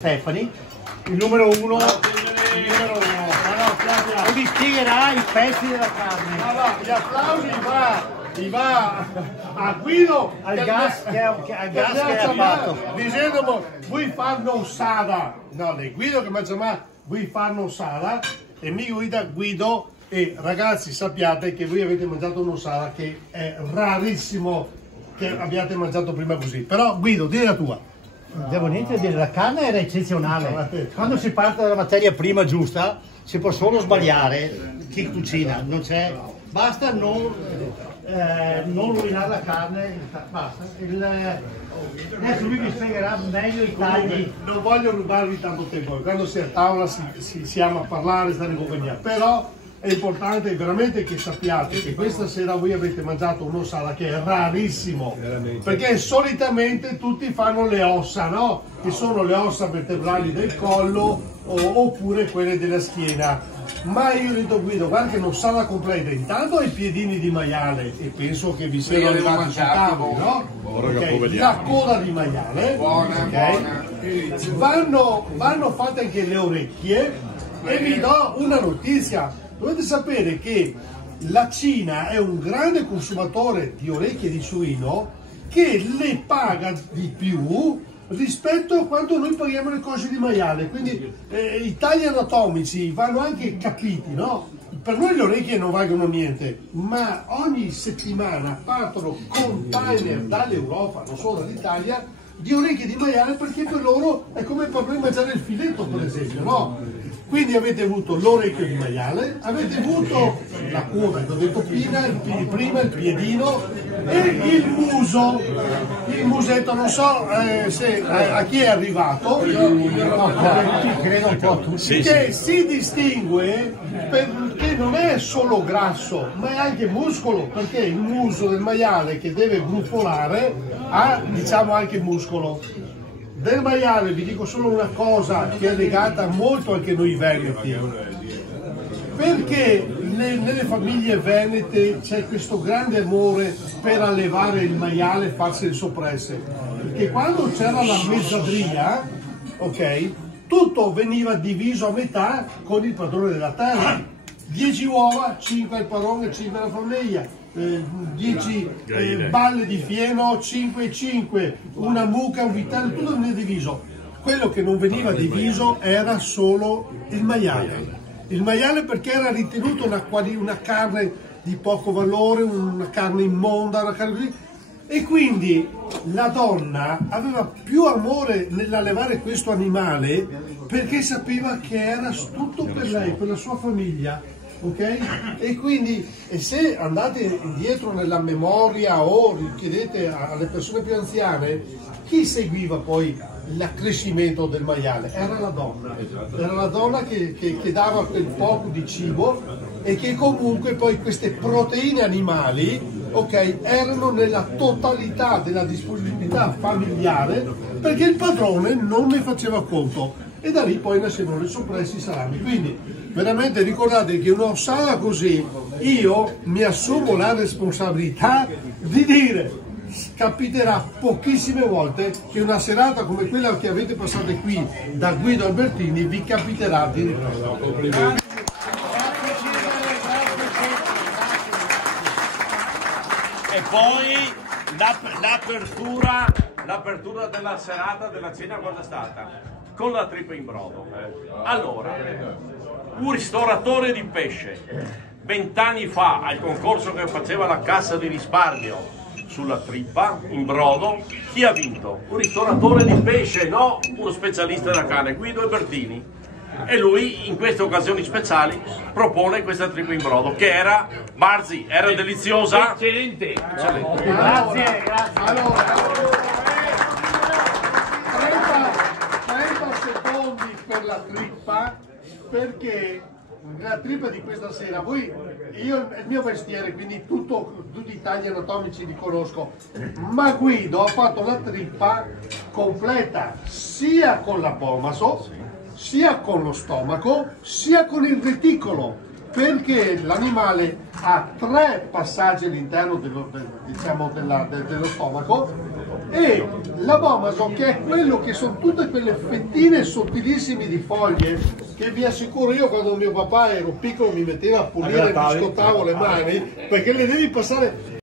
Stefani, il numero uno, e vi spiegherà i pezzi della carne. Gli applausi li va a Guido Al gas che ha fatto. dicendo vuoi fare un'ossata, no, le Guido che mangia mai vuoi fare un'ossata e mi guida Guido. E ragazzi, sappiate che voi avete mangiato un'ossata che è rarissimo che abbiate mangiato prima così, però Guido, di la tua. Devo niente dire, la carne era eccezionale. Quando si parte dalla materia prima giusta si può solo sbagliare. Chi cucina, non c'è, basta non rovinare la carne, basta. Adesso lui vi spiegherà meglio i tagli. Non voglio rubarvi tanto tempo, quando si è a tavola si ama parlare, stare in compagnia, però è importante veramente che sappiate che questa sera voi avete mangiato un'ossata che è rarissimo, perché solitamente tutti fanno le ossa, no? Che sono le ossa vertebrali del collo oppure quelle della schiena. Ma io ho detto Guido, guarda che un'ossata completa, intanto hai i piedini di maiale e penso che vi siano arrivati sul tavolo, no? Okay. La coda di maiale, okay. Vanno fatte anche le orecchie e vi do una notizia. Dovete sapere che la Cina è un grande consumatore di orecchie di suino che le paga di più rispetto a quanto noi paghiamo le cose di maiale. Quindi i tagli anatomici vanno anche capiti, no? Per noi le orecchie non valgono niente, ma ogni settimana partono container dall'Europa, non solo dall'Italia, di orecchie di maiale, perché per loro è come per noi mangiare il filetto, per esempio, no? Quindi avete avuto l'orecchio di maiale, avete avuto la coda, che ho detto prima, il piedino e il muso, il musetto. Non so se a chi è arrivato, Credo un po' a tutti. che si distingue perché non è solo grasso, ma è anche muscolo, perché il muso del maiale che deve grufolare ha, diciamo, anche muscolo. Del maiale vi dico solo una cosa che è legata molto anche noi veneti, perché nelle famiglie venete c'è questo grande amore per allevare il maiale e farsi le soppresse, perché quando c'era la mezzadria, ok, tutto veniva diviso a metà con il padrone della terra, 10 uova, 5 al padrone, 5 alla famiglia. 10 balle di fieno, 5 e 5, una mucca, un vitello, tutto veniva diviso. Quello che non veniva diviso era solo il maiale. Il maiale perché era ritenuto una carne di poco valore, una carne immonda, una carne così. E quindi la donna aveva più amore nell'allevare questo animale perché sapeva che era tutto per lei, per la sua famiglia. Ok? E quindi se andate indietro nella memoria o chiedete alle persone più anziane chi seguiva poi l'accrescimento del maiale, era la donna che dava quel poco di cibo e che comunque poi queste proteine animali, ok, erano nella totalità della disponibilità familiare perché il padrone non ne faceva conto. E da lì poi nascevano le soppresse, i salami. Quindi veramente ricordate che un'ossata così io mi assumo la responsabilità di dire capiterà pochissime volte che una serata come quella che avete passato qui da Guido Albertini vi capiterà di ripetere. E poi l'apertura della serata della cena cosa è stata? Con la trippa in brodo. Allora, un ristoratore di pesce 20 anni fa al concorso che faceva la Cassa di Risparmio sulla trippa in brodo, chi ha vinto? Un ristoratore di pesce, no uno specialista della carne, Guido Albertini. E lui in queste occasioni speciali propone questa trippa in brodo che era, Barzi, era deliziosa? Eccellente. Grazie. Allora, 30 secondi per la trippa, perché la trippa di questa sera, io è il mio mestiere, quindi tutti i tagli anatomici li conosco, ma Guido ha fatto la trippa completa sia con la pomaso, sia con lo stomaco, sia con il reticolo, perché l'animale ha 3 passaggi all'interno dello stomaco E l'abomaso, che è quello che sono tutte quelle fettine sottilissime di foglie, che vi assicuro io quando mio papà ero piccolo mi metteva a pulire, mi scottavo le mani, perché le devi passare